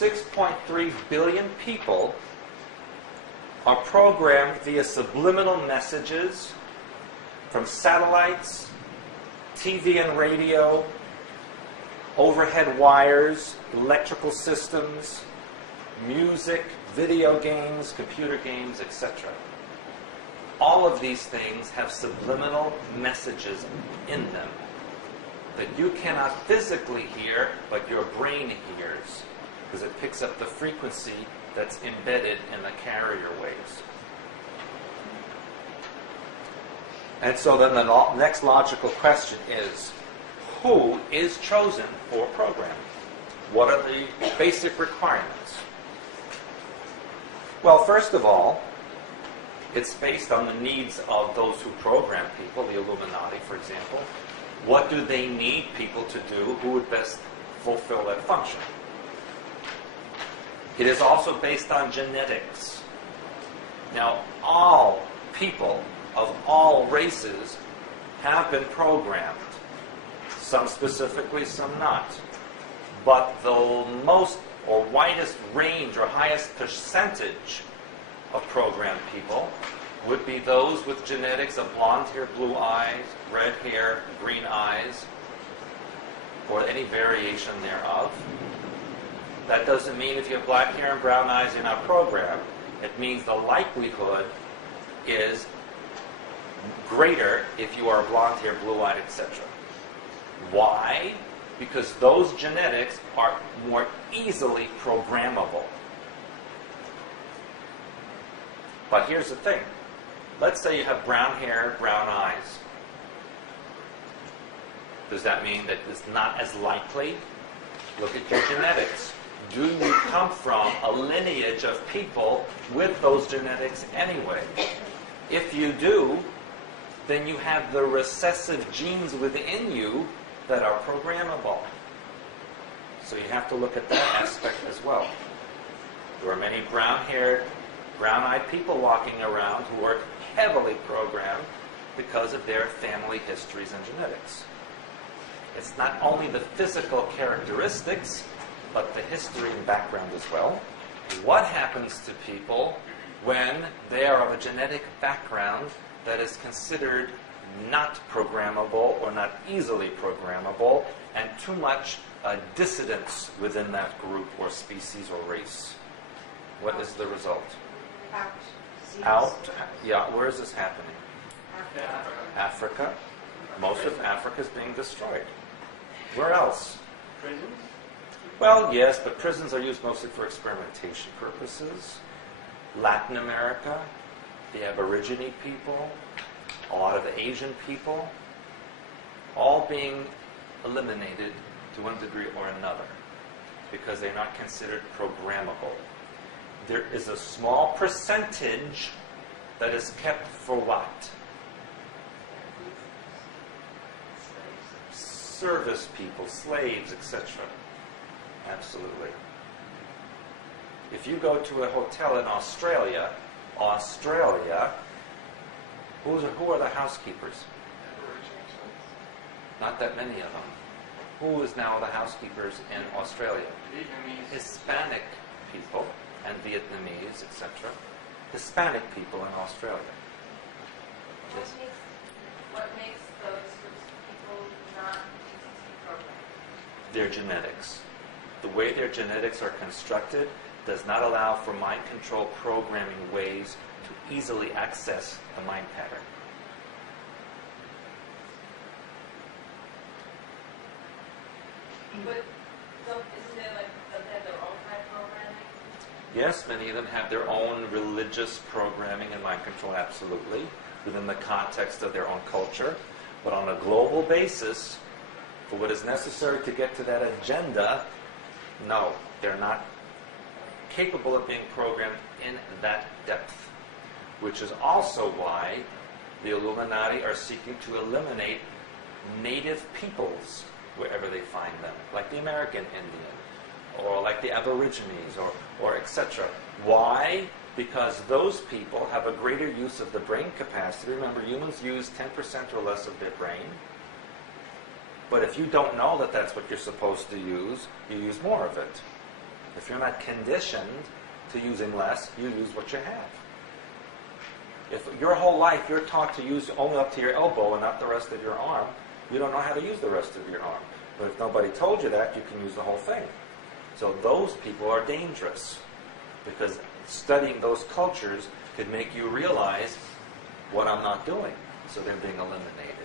6.3 billion people are programmed via subliminal messages from satellites, TV and radio, overhead wires, electrical systems, music, video games, computer games, etc. All of these things have subliminal messages in them that you cannot physically hear, but your brain hears, because it picks up the frequency that's embedded in the carrier waves. And so then the next logical question is, who is chosen for programming? What are the basic requirements? Well, first of all, it's based on the needs of those who program people, the Illuminati, for example. What do they need people to do? Who would best fulfill that function? It is also based on genetics. Now, all people of all races have been programmed. Some specifically, some not. But the most or widest range or highest percentage of programmed people would be those with genetics of blonde hair, blue eyes, red hair, green eyes, or any variation thereof. That doesn't mean if you have black hair and brown eyes, you're not programmed. It means the likelihood is greater if you are blonde hair, blue-eyed, etc. Why? Because those genetics are more easily programmable. But here's the thing. Let's say you have brown hair, brown eyes. Does that mean that it's not as likely? Look at your genetics. Do you come from a lineage of people with those genetics anyway? If you do, then you have the recessive genes within you that are programmable. So you have to look at that aspect as well. There are many brown-haired, brown-eyed people walking around who are heavily programmed because of their family histories and genetics. It's not only the physical characteristics, but the history and background as well. What happens to people when they are of a genetic background that is considered not programmable or not easily programmable, and too much dissidence within that group or species or race? What is the result? Out. Yeah, where is this happening? Africa. Most of Africa is being destroyed. Where else? Prisons? Well, yes, but prisons are used mostly for experimentation purposes. Latin America, the Aborigine people, a lot of the Asian people, all being eliminated to one degree or another because they're not considered programmable. There is a small percentage that is kept for what? Service people, slaves, etc. Absolutely. If you go to a hotel in Australia, who are the housekeepers? Not that many of them. Who is now the housekeepers in Australia? Vietnamese. Hispanic people and Vietnamese, etc. Hispanic people in Australia. Yes. What makes those groups of people not easy to program? Their genetics. The way their genetics are constructed does not allow for mind control programming ways to easily access the mind pattern. But isn't it like that they have their own kind of programming? Yes, many of them have their own religious programming and mind control, absolutely, within the context of their own culture. But on a global basis, for what is necessary to get to that agenda, no, they're not capable of being programmed in that depth. Which is also why the Illuminati are seeking to eliminate native peoples wherever they find them, like the American Indian, or like the Aborigines, or etc. Why? Because those people have a greater use of the brain capacity. Remember, humans use 10% or less of their brain. But if you don't know that that's what you're supposed to use, you use more of it. If you're not conditioned to using less, you use what you have. If your whole life you're taught to use only up to your elbow and not the rest of your arm, you don't know how to use the rest of your arm. But if nobody told you that, you can use the whole thing. So those people are dangerous, because studying those cultures could make you realize what I'm not doing. So they're being eliminated.